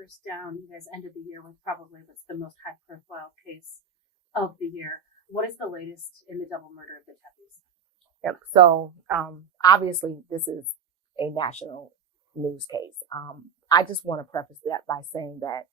numbers down. You guys ended the year with probably what's the most high-profile case of the year. What is the latest in the double murder of the Tepes? Yep. So obviously, this is a national news case. I just want to preface that by saying that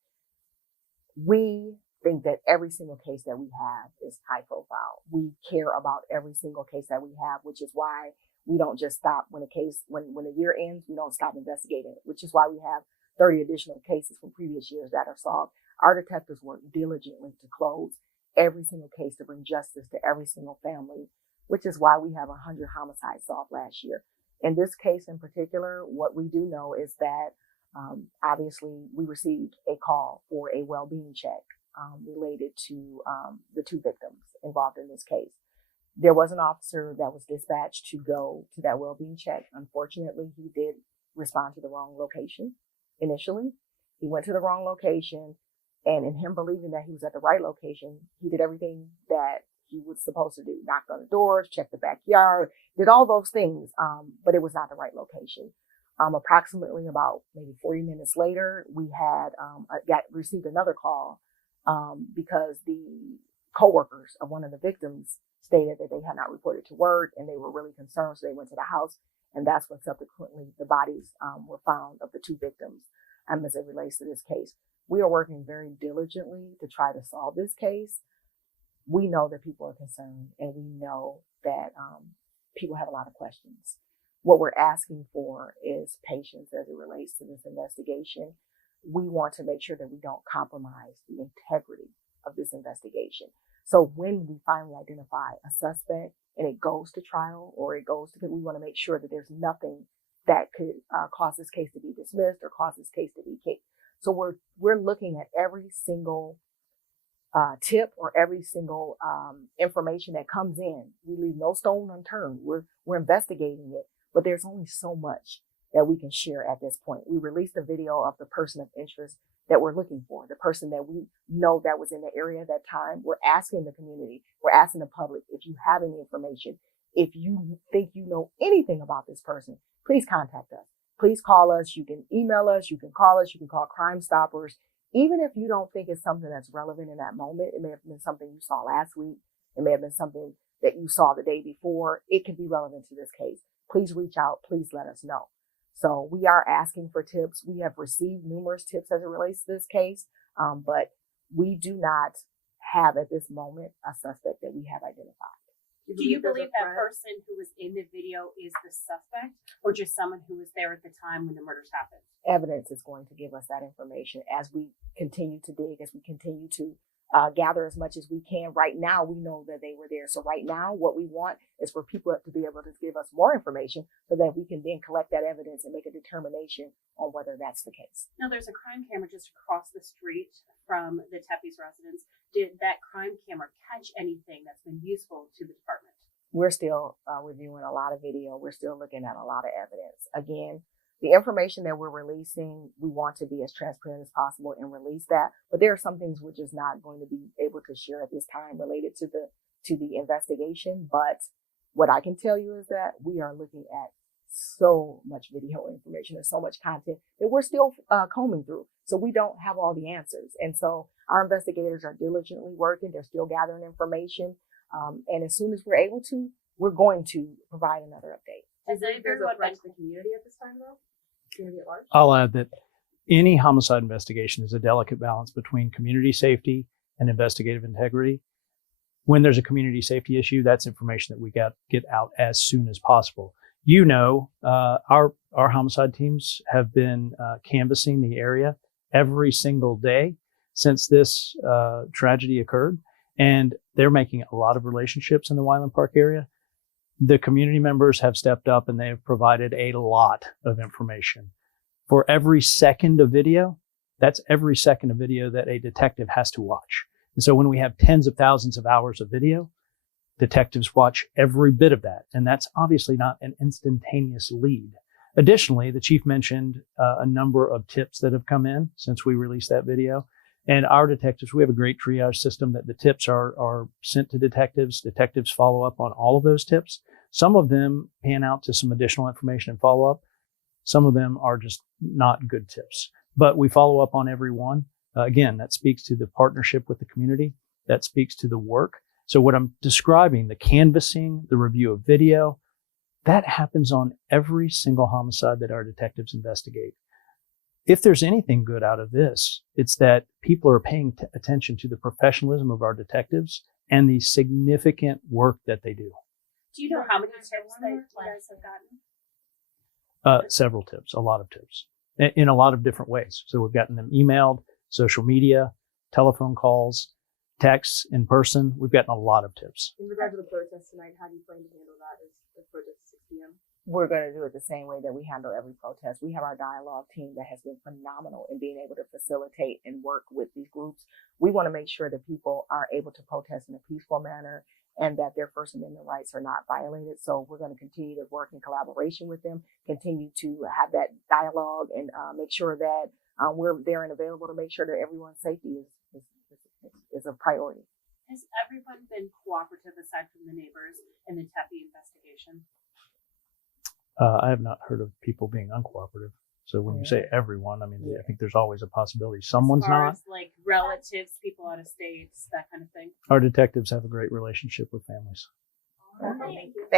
we think that every single case that we have is high profile. We care about every single case that we have, which is why we don't just stop when the year ends, we don't stop investigating it, which is why we have 30 additional cases from previous years that are solved. Our detectives work diligently to close every single case, to bring justice to every single family, which is why we have 100 homicides solved last year. In this case in particular, what we do know is that obviously we received a call for a well-being check related to the two victims involved in this case. There was an officer that was dispatched to go to that well-being check. Unfortunately, he did respond to the wrong location initially. He went to the wrong location, and in him believing that he was at the right location, he did everything that he was supposed to do. Knocked on the doors, checked the backyard, did all those things, but it was not the right location. Approximately about maybe 40 minutes later, we had received another call because the coworkers of one of the victims stated that they had not reported to work and they were really concerned, so they went to the house, and that's when subsequently the bodies were found of the two victims as it relates to this case. We are working very diligently to try to solve this case. We know that people are concerned, and we know that people have a lot of questions. What we're asking for is patience as it relates to this investigation. We want to make sure that we don't compromise the integrity of this investigation. So when we finally identify a suspect and it goes to trial or it goes to, we want to make sure that there's nothing that could cause this case to be dismissed or cause this case to be kicked. So we're looking at every single tip or every single information that comes in. We leave no stone unturned. We're investigating it, but there's only so much that we can share at this point. We released a video of the person of interest that we're looking for, the person that we know that was in the area at that time. We're asking the community, we're asking the public, if you have any information, if you think you know anything about this person, please contact us. Please call us. You can email us. You can call us. You can call Crime Stoppers. Even if you don't think it's something that's relevant in that moment, it may have been something you saw last week. It may have been something that you saw the day before. It could be relevant to this case. Please reach out. Please let us know. So we are asking for tips. We have received numerous tips as it relates to this case, but we do not have at this moment a suspect that we have identified. Do you believe that person who was in the video is the suspect, or just someone who was there at the time when the murders happened? Evidence is going to give us that information as we continue to dig, as we continue to gather as much as we can. Right now, we know that they were there. So right now, what we want is for people to be able to give us more information so that we can then collect that evidence and make a determination on whether that's the case. Now, there's a crime camera just across the street from the Tepe's residence. Did that crime camera catch anything that's been useful to the department? We're still reviewing a lot of video. We're still looking at a lot of evidence. Again, the information that we're releasing, we want to be as transparent as possible and release that. But there are some things we're just not going to be able to share at this time related to the investigation. But what I can tell you is that we are looking at so much video information and so much content that we're still combing through. So we don't have all the answers. And so our investigators are diligently working. They're still gathering information. And as soon as we're able to, we're going to provide another update. Is there a threat to the community at this time, though? Community at large? I'll add that any homicide investigation is a delicate balance between community safety and investigative integrity. When there's a community safety issue, that's information that we get out as soon as possible. You know, our homicide teams have been canvassing the area every single day since this tragedy occurred, and they're making a lot of relationships in the Weinland Park area. The community members have stepped up and they have provided a lot of information. For every second of video, that's every second of video that a detective has to watch. And so when we have tens of thousands of hours of video, detectives watch every bit of that. And that's obviously not an instantaneous lead. Additionally, the chief mentioned a number of tips that have come in since we released that video. And our detectives, we have a great triage system that the tips are sent to detectives. Detectives follow up on all of those tips. Some of them pan out to some additional information and follow up. Some of them are just not good tips. but we follow up on every one. Again, that speaks to the partnership with the community. That speaks to the work. So what I'm describing, the canvassing, the review of video, that happens on every single homicide that our detectives investigate. If there's anything good out of this, it's that people are paying attention to the professionalism of our detectives and the significant work that they do. Do you know how many tips that you guys have gotten? Several tips, a lot of tips, in a lot of different ways. So we've gotten them emailed, social media, telephone calls, texts, in person. We've gotten a lot of tips. In regard to the protest tonight, how do you plan to handle that as the protest at 6 p.m.? We're going to do it the same way that we handle every protest. We have our dialogue team that has been phenomenal in being able to facilitate and work with these groups. We want to make sure that people are able to protest in a peaceful manner and that their First Amendment rights are not violated. So we're going to continue to work in collaboration with them, continue to have that dialogue, and make sure that we're there and available to make sure that everyone's safety is a priority. Has everyone been cooperative aside from the neighbors in the Tepe investigation? I have not heard of people being uncooperative. So when you say everyone, I mean, I think there's always a possibility someone's as far not. As like relatives, people out of states, that kind of thing. Our detectives have a great relationship with families. Thank you.